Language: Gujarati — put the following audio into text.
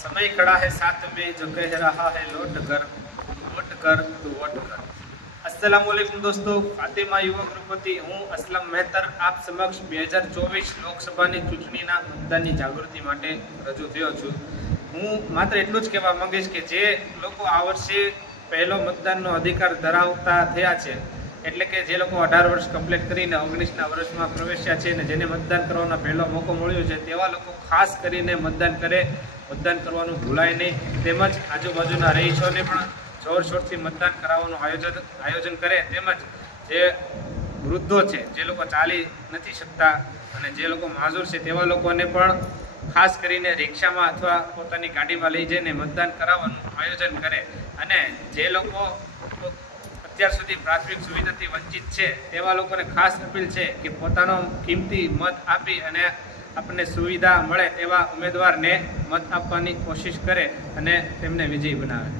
समय खड़ा है साथ में जो कह रहा है लौट कर तू वोट कर। अस्सलामुअलैकुम दोस्तों, फातिमा युवा ग्रुप वતી હું અસલમ મહેતર આપ સમક્ષ 2024 લોકસભાની ચૂંટણીના મતદાનની જાગૃતિ માટે રજૂ થયો છું। હું માત્ર એટલું જ કહેવા માંગીશ કે જે લોકો આ વર્ષે પહેલો મતદાનનો અધિકાર ધરાવતા થયા છે, એટલે કે જે લોકો 18 વર્ષ કમ્પ્લીટ કરીને 19ના વર્ષમાં પ્રવેશ્યા છે અને જેને મતદાન કરવાનો પહેલો મોકો મળ્યો છે, તેવા લોકો ખાસ કરીને મતદાન કરે, મતદાન કરવાનું ભૂલાય નહીં। તેમજ આજુબાજુના રહીશોને પણ જોરશોરથી મતદાન કરાવવાનું આયોજન કરે। તેમજ જે વૃદ્ધો છે, જે લોકો ચાલી નથી શકતા અને જે લોકો માજૂર છે, તેવા લોકોને પણ ખાસ કરીને રિક્ષામાં અથવા પોતાની ગાડીમાં લઈ જઈને મતદાન કરાવવાનું આયોજન કરે। અને જે લોકો અત્યાર સુધી પ્રાથમિક સુવિધાથી વંચિત છે, તેવા લોકોને ખાસ અપીલ છે કે પોતાનો કિંમતી મત આપી અને આપણને સુવિધા મળે તેવા ઉમેદવારને મત આપવાની કોશિશ કરે અને તેમને વિજયી બનાવે।